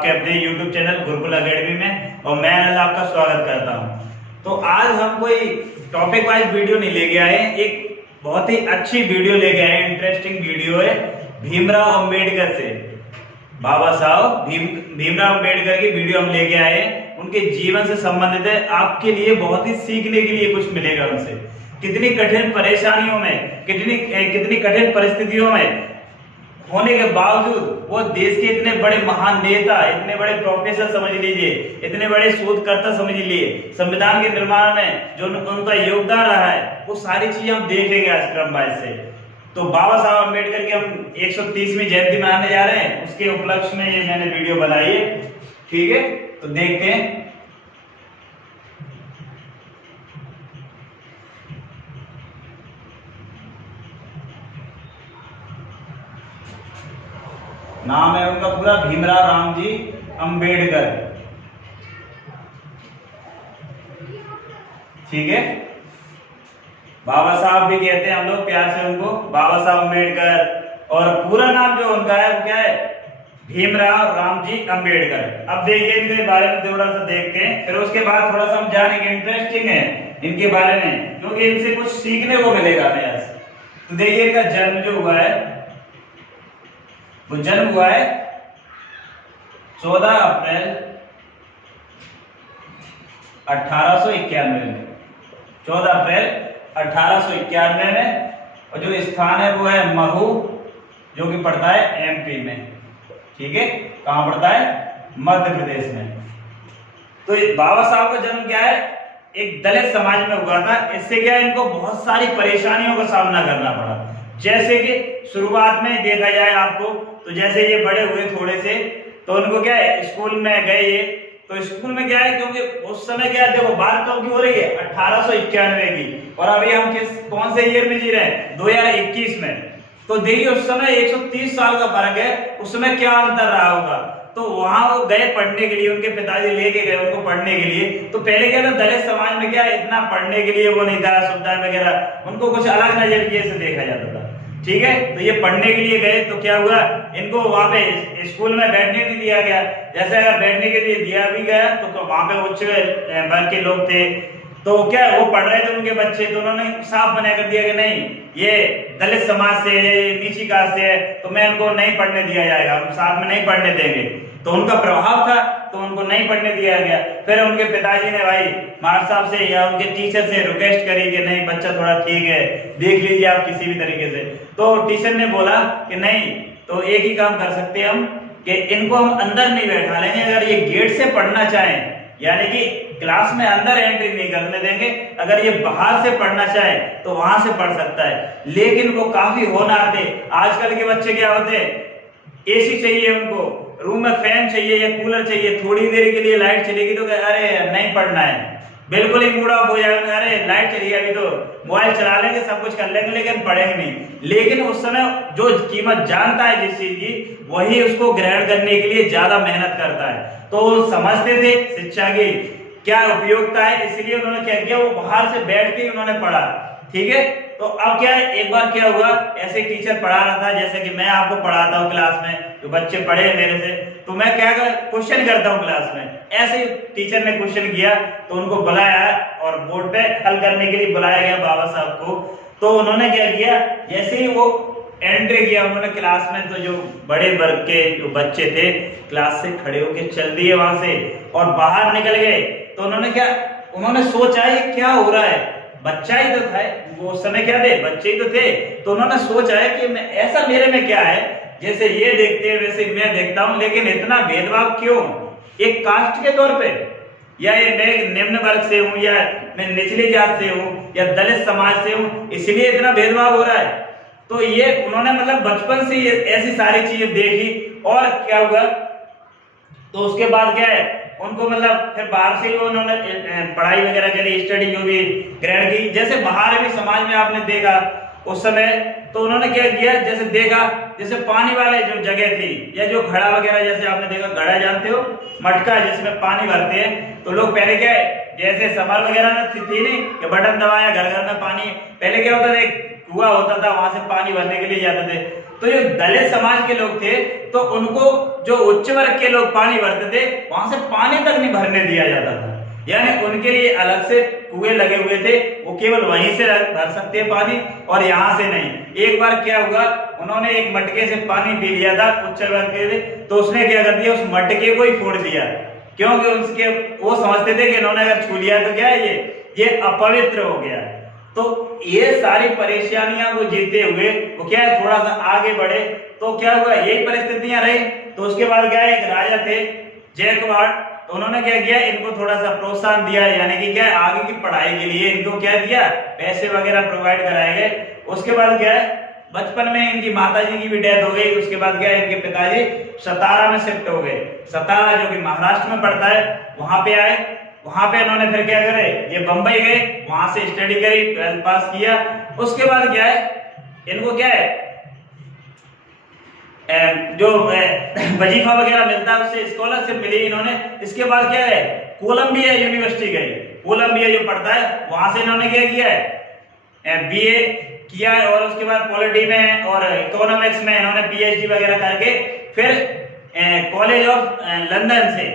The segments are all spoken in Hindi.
आपके अपने YouTube चैनल गुरुकुल एकेडमी में और मैं अनिल आपका स्वागत करता हूं। तो आज हम कोई टॉपिक वाइज वीडियो नहीं लेके आए, एक बहुत ही अच्छी वीडियो लेके आए, इंटरेस्टिंग वीडियो है भीमराव अंबेडकर से। बाबा साहब भीमराव अंबेडकर की वीडियो हम लेके आए, उनके जीवन से संबंधित है। आपके लिए बहुत ही सीखने के लिए कुछ मिलेगा उनसे। कितनी कठिन परेशानियों में, कितनी कठिन परिस्थितियों में होने के बावजूद वो देश के इतने बड़े महान नेता, इतने बड़े प्रोफेसर समझ लीजिए, इतने बड़े शोधकर्ता समझ लीजिए, संविधान के निर्माण में जो उनका योगदान रहा है वो सारी चीजें हम देखेंगे आज क्रमवार से। तो बाबा साहब अम्बेडकर की हम 130वीं जयंती मनाने जा रहे हैं, उसके उपलक्ष्य में ये मैंने वीडियो बनाई है। ठीक है, तो देखते हैं। नाम है उनका पूरा भीमराव रामजी अंबेडकर। ठीक है, बाबा साहब भी कहते हैं हम लोग प्यार से उनको, बाबा साहब अंबेडकर। और पूरा नाम जो उनका है वो क्या है? भीमराव रामजी अंबेडकर। अब देखिए इनके बारे में थोड़ा सा देखते हैं, फिर उसके बाद थोड़ा सा हम जानेंगे। इंटरेस्टिंग है इनके बारे में, क्योंकि इनसे कुछ सीखने को मिलेगा हमें आज। तो देखिए इनका जन्म जो हुआ है, वो जन्म हुआ है 14 अप्रैल 1891 में। 14 अप्रैल 1891 में। और जो स्थान है वो है महू, जो कि पड़ता है एमपी में। ठीक है, कहां पड़ता है? मध्य प्रदेश में। तो बाबा साहब का जन्म क्या है? एक दलित समाज में हुआ था। इससे क्या है, इनको बहुत सारी परेशानियों का सामना करना पड़ा। जैसे कि शुरुआत में देखा जाए आपको, तो जैसे ये बड़े हुए थोड़े से, तो उनको क्या है, स्कूल में गए ये। तो स्कूल में क्या है, क्योंकि उस समय क्या है, देखो बात कब की हो रही है? 1891 की। और अभी हम कौन से ईयर में जी रहे हैं? 2021 में। तो देखिए उस समय 130 साल का फर्क है। उस समय क्या अंतर रहा होगा। तो वहां वो गए पढ़ने के लिए, उनके पिताजी लेके गए उनको पढ़ने के लिए। तो पहले क्या था, दलित समाज में क्या इतना पढ़ने के लिए वो नहीं था, सुविधाएं वगैरह, उनको कुछ अलग नजरिए से देखा जाता था। ठीक है, तो ये पढ़ने के लिए गए तो क्या हुआ, इनको वहां पे स्कूल में बैठने नहीं दिया गया। जैसे अगर बैठने के लिए दिया भी गया तो वहां पे उच्च वर्ग के लोग थे, तो क्या वो पढ़ रहे थे उनके बच्चे, तो उन्होंने साफ मना कर दिया कि नहीं, ये दलित समाज से, नीची कास्ट से है, तो मैं इनको नहीं पढ़ने दिया जाएगा, हम साथ में नहीं पढ़ने देंगे। तो उनका प्रभाव था, तो उनको नहीं पढ़ने दिया गया। फिर उनके पिताजी ने भाई मास्टर साहब से या उनके टीचर से रिक्वेस्ट करी कि नहीं बच्चा थोड़ा ठीक है, देख लीजिए आप किसी भी तरीके से। तो टीचर ने बोला कि नहीं, तो एक ही काम कर सकते हैं हम कि इनको हम अंदर नहीं बैठा लेंगे। अगर ये गेट से पढ़ना चाहें, यानी कि क्लास में अंदर एंट्री नहीं करने देंगे, अगर ये बाहर से पढ़ना चाहे तो वहां से पढ़ सकता है। लेकिन वो काफी होनहार थे। आजकल के बच्चे क्या होते हैं, एसी चाहिए उनको, रूम में फैन चाहिए या कूलर चाहिए, थोड़ी देर के लिए लाइट चलेगी तो अरे नहीं पढ़ना है, बिल्कुल ही मूड ऑफ हो जाएगा, अरे लाइट चली अभी तो मोबाइल चला लेंगे, सब कुछ कर लेंगे, लेकिन पढ़ेंगे नहीं। लेकिन उस समय जो कीमत जानता है जिस चीज की, वही उसको ग्रहण करने के लिए ज्यादा मेहनत करता है। तो समझते थे शिक्षा की क्या उपयोगिता है, इसलिए उन्होंने क्या किया, वो बाहर से बैठ के उन्होंने पढ़ा। ठीक है, तो अब क्या है, एक बार क्या हुआ, ऐसे टीचर पढ़ा रहा था, जैसे कि मैं आपको पढ़ाता हूँ क्लास में, जो बच्चे पढ़े हैं मेरे से, तो मैं क्या क्वेश्चन करता हूँ क्लास में। ऐसे ही टीचर ने क्वेश्चन किया, तो उनको बुलाया और बोर्ड पे हल करने के लिए बुलाया गया बाबा साहब को। तो उन्होंने क्या किया, जैसे ही वो एंट्री किया उन्होंने क्लास में, तो जो बड़े वर्ग के जो बच्चे थे क्लास से खड़े होके चल दिए वहां से और बाहर निकल गए। तो उन्होंने सोचा ये क्या हो रहा है, बच्चा ही तो था वो, उस समय क्या थे, बच्चे ही तो थे। तो उन्होंने सोचा है कि मैं ऐसा मेरे में क्या है, जैसे ये देखते हैं वैसे मैं देखता हूं, लेकिन इतना भेदभाव क्यों, एक कास्ट के तौर पे, या ये मैं निम्न वर्ग से हूं, या मैं निचली जात से हूं, या दलित समाज से हूं, इसलिए इतना भेदभाव हो रहा है। तो ये उन्होंने मतलब बचपन से ये ऐसी सारी चीजें देखी। और क्या हुआ, तो उसके बाद क्या है, उनको मतलब फिर बाहर से उन्होंने पढ़ाई वगैरह करी, स्टडी जो भी ग्रहण की। जैसे बाहर भी समाज में आपने देखा उस समय, तो उन्होंने क्या किया, जैसे देखा, जैसे पानी वाले जो जगह थी, या जो घड़ा वगैरह, जैसे आपने देखा घड़ा जानते हो, मटका जिसमें पानी भरते हैं। तो लोग पहले क्या है, जैसे समर वगैरह में थी नहीं कि बटन दबाया घर घर में पानी, पहले क्या होता था, एक कुआं होता था, वहां से पानी भरने के लिए जाते थे। तो ये दलित समाज के लोग थे, तो उनको जो उच्च वर्ग के लोग पानी भरते थे वहां से पानी तक नहीं भरने दिया जाता था। यानी उनके लिए अलग से कुएं लगे हुए थे, वो केवल वहीं से भर सकते हैं पानी और यहाँ से नहीं। एक बार क्या हुआ, उन्होंने एक मटके से पानी पी लिया था उच्च वर्ग के लिए, तो उसने क्या कर दिया, उस मटके को ही फोड़ दिया, क्योंकि उसके वो समझते थे कि इन्होंने अगर छू लिया तो क्या है ये अपवित्र हो गया। तो ये सारी परेशानियां वो जीते हुए वो क्या है थोड़ा सा आगे बढ़े, तो क्या हुआ, यही परिस्थितियां रही। तो उसके बाद क्या है, एक राजा थे जैकवार्ड, तो उन्होंने क्या किया, इनको थोड़ा सा प्रोत्साहन दिया, यानी कि क्या आगे की पढ़ाई के लिए इनको क्या दिया, पैसे वगैरह प्रोवाइड कराए गए। उसके बाद क्या है, बचपन में इनकी माताजी की भी डेथ हो गई। उसके बाद क्या है, इनके पिताजी सतारा में शिफ्ट हो गए। सतारा जो कि महाराष्ट्र में पड़ता है, वहां पे आए। वहां पे इन्होंने फिर क्या करे, ये बंबई गए, वहां से स्टडी करी, 12th पास किया। उसके बाद क्या है, इनको क्या है जो वजीफा वगैरह मिलता है उससे स्कॉलरशिप मिली इन्होंने। इसके बाद क्या है, कोलंबिया यूनिवर्सिटी गए। कोलंबिया जो पढ़ता है वहां से इन्होंने क्या किया है, बीए किया है, और उसके बाद पॉलिटी में और इकोनॉमिक्स में इन्होंने पीएचडी वगैरह करके फिर कॉलेज ऑफ लंदन से,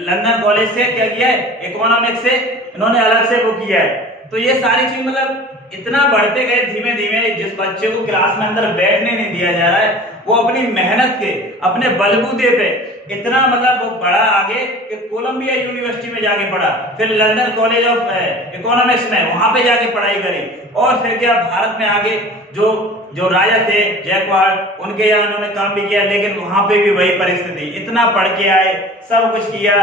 लंदन कॉलेज से क्या किया है, इकोनॉमिक्स से इन्होंने अलग से वो किया है। तो ये सारी चीज मतलब इतना बढ़ते गए धीमे धीमे, जिस बच्चे को क्लास में अंदर बैठने नहीं दिया जा रहा है, वो अपनी मेहनत के अपने बलबूते पे इतना मतलब वो बढ़ा आगे कि कोलंबिया यूनिवर्सिटी में जाके पढ़ा, फिर लंदन कॉलेज ऑफ इकोनॉमिक्स में वहां पे जाके पढ़ाई करी, और फिर क्या भारत में आगे जो राजा थे जैकवार्ड, उनके यहाँ उन्होंने काम भी किया, लेकिन वहां पे भी वही परिस्थिति, इतना पढ़ के आए, सब कुछ किया,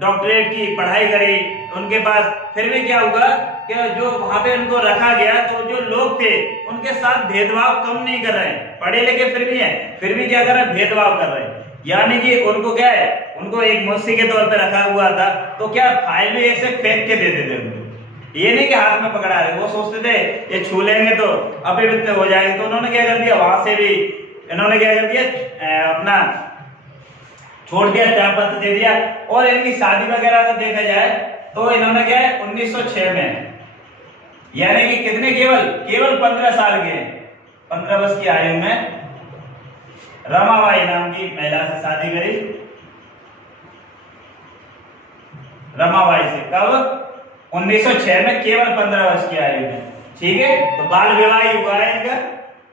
डॉक्टरेट की पढ़ाई करी उनके पास, फिर भी क्या हुआ कि जो वहां पे उनको रखा गया, तो जो लोग थे उनके साथ भेदभाव कम नहीं कर रहे हैं, पढ़े लिखे फिर भी हैं, फिर भी क्या कर रहे हैं, भेदभाव कर रहे हैं। यानी कि उनको क्या है, उनको एक मुंशी के तौर पे रखा हुआ था, तो क्या फाइल भी ऐसे फेंक के देते थे उनको, ये नहीं कि हाथ में पकड़ा रहे, वो सोचते थे ये छू लेंगे तो अपवित्र हो जाएंगे। तो उन्होंने क्या कर दिया, वहां से भी इन्होंने क्या कर दिया, अपना छोड़ दिया, त्याग पत्र दे दिया। और इनकी शादी वगैरह का देखा जाए तो इन्होंने क्या है 1906 में, यानी कि कितने, केवल 15 साल के, 15 वर्ष की आयु में रमाबाई नाम की महिला से शादी करी, रमाबाई से। कब, 1906 में, केवल 15 वर्ष की आयु में। ठीक है, तो बाल विवाह हुआ है इनका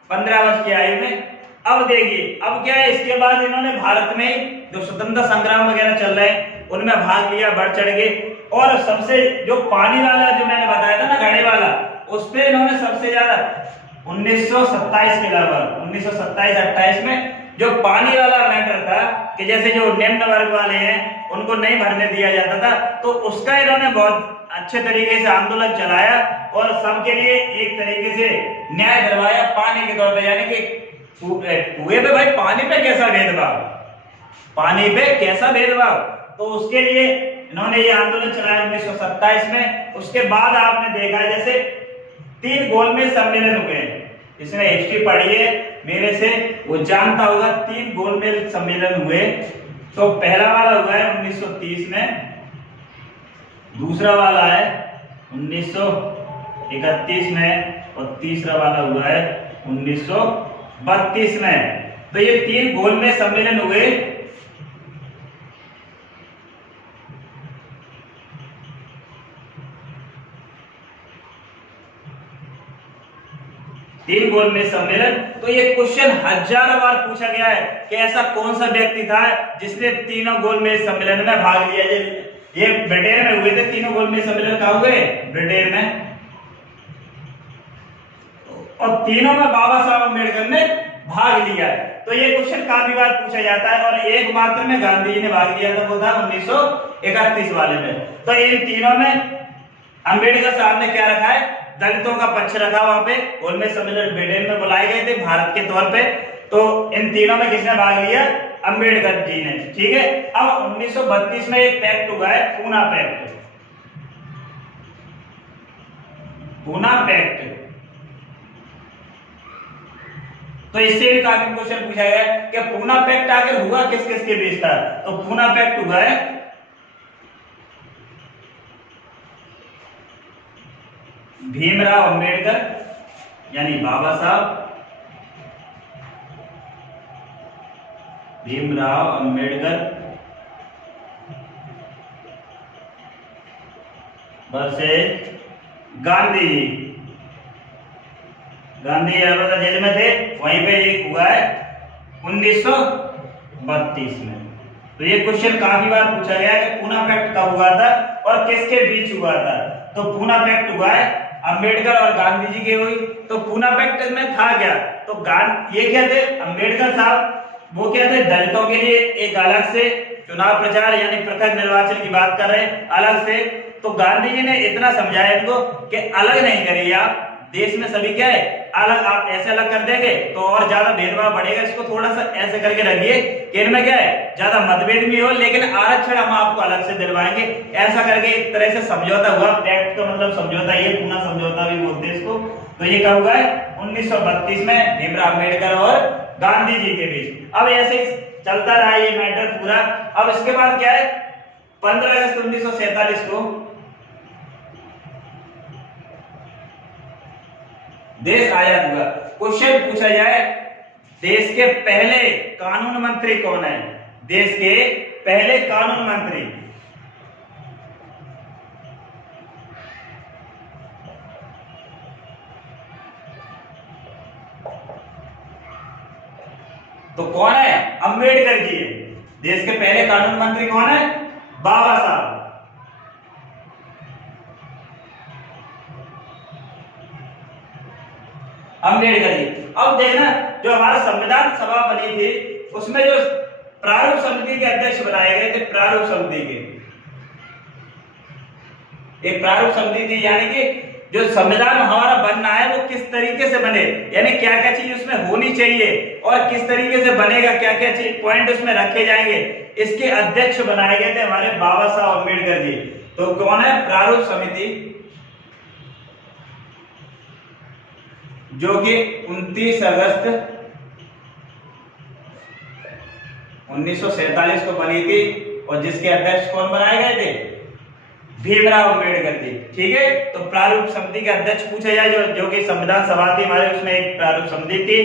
15 वर्ष की आयु में। अब देखिए, अब क्या है, इसके बाद इन्होंने भारत में जो स्वतंत्रता संग्राम वगैरह चल रहे हैं उनमें भाग लिया, बढ़ चढ़ के, और सबसे जो पानी वाला जो मैंने बताया था ना, घड़े वाला, उस पे इन्होंने सबसे ज्यादा 1927 के लगभग 1927-28 में जो पानी वाला मैटर था कि जैसे जो निम्न वर्ग वाले हैं उनको नहीं भरने दिया जाता था, तो उसका इन्होंने बहुत अच्छे तरीके से आंदोलन चलाया और सबके लिए एक तरीके से न्याय दिलवाया पानी के तौर पे। यानी कि कुएं पे भाई पानी पे कैसा भेदभाव, पानी पे कैसा भेदभाव, तो उसके लिए इन्होंने ये आंदोलन चलाया 1927 में। उसके बाद आपने देखा है जैसे 3 गोलमेज सम्मेलन हुए, इसमें हिस्ट्री पढ़ी है मेरे से, वो जानता होगा। 3 गोलमेज सम्मेलन हुए, तो पहला वाला हुआ है 1930 में, दूसरा वाला है 1931 में, और तीसरा वाला हुआ है 1932 में। तो ये 3 गोलमेज सम्मेलन हुए। तीन गोलमेज सम्मेलन। तो ये क्वेश्चन हजारों बार पूछा गया है कि ऐसा कौन सा व्यक्ति था जिसने तीनों गोलमेज सम्मेलन में भाग लिया। ये ब्रिटेन में हुए थे, तीनों गोलमेज सम्मेलन कहाँ हुए, ब्रिटेन में, और तीनों में बाबा साहब अम्बेडकर ने भाग लिया है। तो ये क्वेश्चन काफी बार पूछा जाता है, और एक मात्र में गांधी जी ने भाग लिया था, वो था 1931 वाले में। तो इन तीनों में अम्बेडकर साहब ने क्या रखा है, दलितों का पक्ष रखा। वहां पे गोलमेज सम्मेलन ब्रिटेन में बुलाए गए थे भारत के तौर पे। तो इन तीनों में किसने भाग लिया, अम्बेडकर जी ने। ठीक है, अब 1932 में एक पैक्ट हुआ है, पूना पैक्ट। पूना पैक्ट, तो इससे भी काफी क्वेश्चन पूछा गया कि पूना पैक्ट आखिर हुआ किस किस के बीच था। तो पूना पैक्ट हुआ है भीमराव अंबेडकर यानी बाबा साहब, भीमराव अंबेडकर वर्सेस गांधी जी। गांधी अलबत्ता जेल में थे, वहीं पे एक हुआ है 1932 में। तो ये क्वेश्चन काफी बार पूछा गया है कि पूना पैक्ट कब हुआ था और किसके बीच हुआ था। तो पूना पैक्ट हुआ है अंबेडकर और गांधी जी के हुई। तो पूना पैक्ट में था क्या, तो ये क्या थे, अंबेडकर साहब वो क्या थे, दलितों के लिए एक अलग से चुनाव प्रचार यानी पृथक निर्वाचन की बात कर रहे हैं अलग से। तो गांधी जी ने इतना समझाया इनको कि अलग नहीं करिए आप, देश में सभी क्या है अलग, आप ऐसे अलग कर देंगे तो और ज्यादा भेदभाव बढ़ेगा, इसको थोड़ा सा ऐसे करके रखिए कि इनमें क्या है ज्यादा मतभेद भी हो लेकिन आरक्षण हम आपको अलग से दिलवाएंगे। ऐसा करके एक तरह से समझौता हुआ। पैक्ट का मतलब समझौता, ये पूना समझौता भी बोलते हैं इसको। तो ये कब हुआ है 1932 में भीमराव अम्बेडकर और गांधी जी के बीच। अब ऐसे ही चलता रहा ये मैटर पूरा। अब इसके बाद क्या है 15 अगस्त 1947 को देश आजाद हुआ। क्वेश्चन पूछा जाए देश के पहले कानून मंत्री कौन है, देश के पहले कानून मंत्री। तो कौन है, अंबेडकर जी है। देश के पहले कानून मंत्री कौन है, बाबा साहब अंबेडकर जी। अब देखना जो हमारा संविधान सभा बनी थी उसमें जो प्रारूप समिति के अध्यक्ष बनाए गए थे, प्रारूप समिति के एक प्रारूप समिति थी, यानी कि जो संविधान हमारा बनना है वो किस तरीके से बने, यानी क्या क्या चीज उसमें होनी चाहिए और किस तरीके से बनेगा, क्या क्या चीज पॉइंट उसमें रखे जाएंगे, इसके अध्यक्ष बनाए गए थे हमारे बाबा साहब अंबेडकर जी। तो कौन है, प्रारूप समिति, जो कि 29 अगस्त 1947 को बनी थी और जिसके अध्यक्ष कौन बनाए गए थे, भीमराव अंबेडकर जी। ठीक है, तो प्रारूप समिति के अध्यक्ष पूछा जाए जो कि संविधान सभा थी हमारे, उसमें एक प्रारूप समिति थी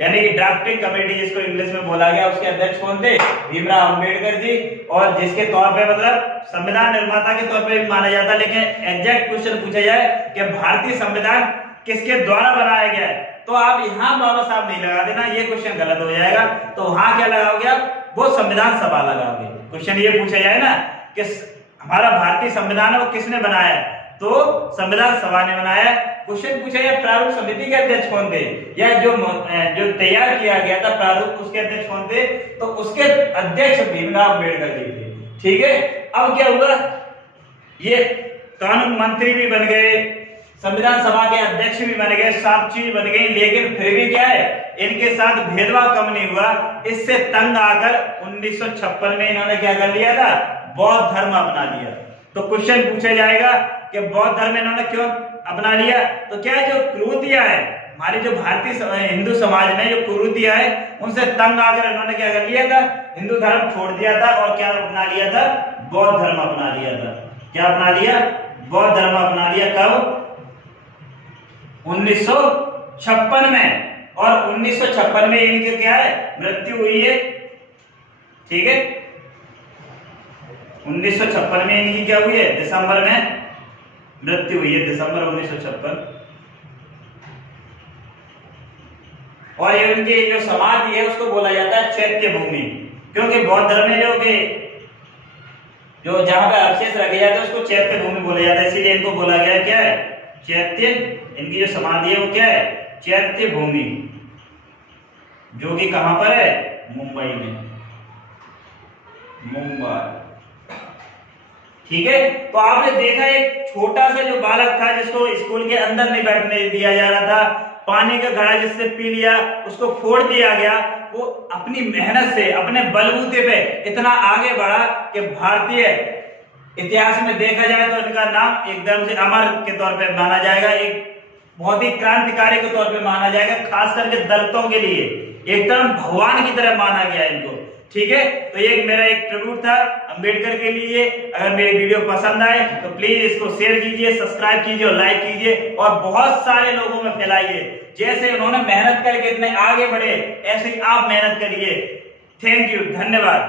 यानी कि ड्राफ्टिंग कमेटी जिसको इंग्लिश में बोला गया, उसके अध्यक्ष कौन थे, भीमराव अंबेडकर जी। और जिसके तौर पे मतलब संविधान निर्माता के तौर पे भी माना जाता है। लेकिन एग्जैक्ट क्वेश्चन पूछा जाए कि भारतीय संविधान किसके द्वारा बनाया गया है, तो आप यहाँ बाबा साहब नहीं लगा देना, ये क्वेश्चन गलत हो जाएगा। तो वहां क्या लगाओगे आप, वो संविधान सभा लगाओगे। क्वेश्चन ये पूछा जाए ना कि हमारा भारतीय संविधान है वो किसने बनाया है, तो संविधान सभा ने बनाया। क्वेश्चन पूछा जाए प्रारूप समिति के अध्यक्ष कौन थे, या जो तैयार किया गया था प्रारूप उसके अध्यक्ष कौन थे, तो उसके अध्यक्ष भीमराव अम्बेडकर जी थे। ठीक है, अब क्या हुआ, ये कानून मंत्री भी बन गए, संविधान सभा के अध्यक्ष भी बन गए, सब चीज बन गई, लेकिन फिर भी क्या है इनके साथ भेदभाव कम नहीं हुआ। इससे तंग आकर 1956 में इन्होंने क्या कर लिया था, बौद्ध धर्म अपना लिया। तो क्वेश्चन पूछा जाएगा कि बौद्ध धर्म इन्होंने क्यों अपना लिया, तो क्या है जो कुरीतियां है हमारी जो भारतीय हिंदू समाज में जो कुरीतियां है उनसे तंग आकर इन्होंने क्या कर लिया था, हिंदू धर्म छोड़ दिया था और क्या अपना लिया था, बौद्ध धर्म अपना लिया था। क्या अपना लिया, बौद्ध धर्म अपना लिया। कब, 1956 में। और 1956 में इनकी क्या है, मृत्यु हुई है। ठीक है, 1956 में इनकी क्या हुई है, दिसंबर में मृत्यु हुई है, दिसंबर 1956। और ये उनकी जो समाधि है उसको बोला जाता है चैत्य भूमि, क्योंकि बौद्ध धर्म में जो जहां पे अवशेष रखे जाते हैं उसको चैत्य भूमि बोला जाता है, इसीलिए इनको बोला गया क्या है, चैत्य। इनकी जो समाधि है वो क्या है, चैत्य भूमि, जो कि कहां पर है, मुंबई में, मुंबई। ठीक है, तो आपने देखा एक छोटा सा जो बालक था जिसको स्कूल के अंदर नहीं बैठने दिया जा रहा था, पानी का घड़ा जिससे पी लिया उसको फोड़ दिया गया, वो अपनी मेहनत से अपने बलबूते पे इतना आगे बढ़ा कि भारतीय इतिहास में देखा जाए तो इनका नाम एकदम से अमर के तौर पे माना जाएगा, एक बहुत ही क्रांतिकारी के तौर पे माना जाएगा, खास करके दलितों के लिए एकदम भगवान की तरह माना गया इनको। ठीक है, तो ये मेरा एक ट्रिब्यूट था अंबेडकर के लिए। अगर मेरी वीडियो पसंद आए तो प्लीज इसको शेयर कीजिए, सब्सक्राइब कीजिए और लाइक कीजिए और बहुत सारे लोगों में फैलाइए। जैसे उन्होंने मेहनत करके इतने आगे बढ़े ऐसे ही आप मेहनत करिए। थैंक यू, धन्यवाद।